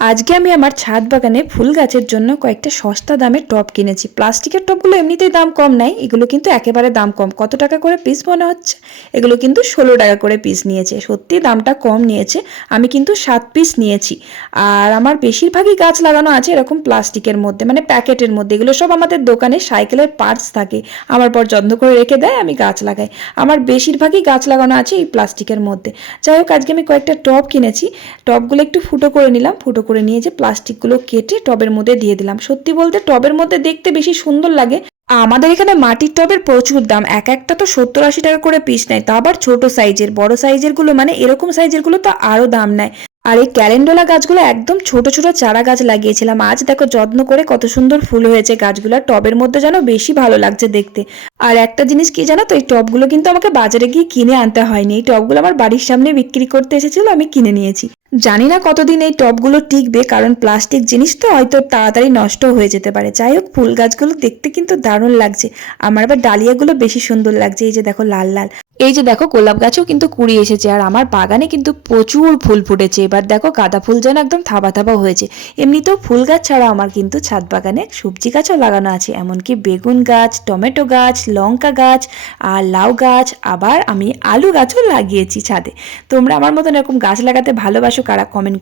আজকে আমি আমার ছাদ বাগানে ফুল গাছের জন্য কয়েকটা সস্তা দামের টব কিনেছি। প্লাস্টিকের টবগুলো এমনিতেই দাম কম নেয়, এগুলো কিন্তু একেবারে দাম কম। কত টাকা করে পিস মনে হচ্ছে? এগুলো কিন্তু 16 টাকা করে পিস নিয়েছে। সত্যি দামটা কম নিয়েছে। আমি কিন্তু 7 পিস নিয়েছি। আর আমার বেশিরভাগই গাছ লাগানো আছে এরকম প্লাস্টিকের মধ্যে, মানে প্যাকেটের মধ্যে। এগুলো সব আমাদের দোকানে সাইকেলের পার্টস থাকে, আমার পর যত্ন করে রেখে দেয়, আমি গাছ লাগাই। আমার বেশিরভাগই গাছ লাগানো আছে এই প্লাস্টিকের মধ্যে। যাই হোক, আজকে আমি কয়েকটা টব কিনেছি। টবগুলো একটু ফুটো করে নিলাম, ফুটো করে নিয়ে যে প্লাস্টিকগুলো কেটে টবের মধ্যে দিয়ে দিলাম। সত্যি বলতে টবের মধ্যে দেখতে বেশি সুন্দর লাগে। আমাদের এখানে মাটির টবের প্রচুর দাম, এক একটা তো 70-80 টাকা করে পিস নেয়, তা আবার ছোট সাইজের। বড় সাইজের গুলো মানে এরকম সাইজের গুলো তো আরো দাম নেয়। আর এই ক্যালেন্ডুলা গাছগুলো একদম ছোট ছোট চারা গাছ লাগিয়েছিলাম। আজ দেখো যত্ন করে কত সুন্দর ফুল হয়েছে গাছগুলো, টবের মধ্যে যেন বেশি ভালো লাগছে দেখতে। আর একটা জিনিস কি জানো তো, এই টবগুলো কিন্তু আমাকে বাজারে গিয়ে কিনে আনতে হয়নি। এই টবগুলো আমার বাড়ির সামনে বিক্রি করতে এসেছিল, আমি কিনে নিয়েছি। জানি না কতদিন এই টবগুলো টিকবে, কারণ প্লাস্টিক জিনিস তো হয়তো তাড়াতাড়ি নষ্ট হয়ে যেতে পারে। যাই হোক, ফুল গাছগুলো দেখতে কিন্তু দারুণ লাগছে। আমার আবার ডালিয়াগুলো বেশি সুন্দর লাগছে। এই যে দেখো লাল লাল, এই যে দেখো গোলাপ গাছেও কিন্তু কুড়ি এসেছে। আর আমার বাগানে কিন্তু প্রচুর ফুল ফুটেছে। এবার দেখো গাঁদা ফুল যেন একদম থাবা থাবা হয়েছে। এমনিতেও ফুল গাছ ছাড়া আমার কিন্তু ছাদ বাগানে সবজি গাছও লাগানো আছে, এমনকি বেগুন গাছ, টমেটো গাছ, লঙ্কা গাছ আর লাউ গাছ, আবার আমি আলু গাছও লাগিয়েছি ছাদে। তোমরা আমার মতন এরকম গাছ লাগাতে ভালোবাসো কারা? কমেন্ট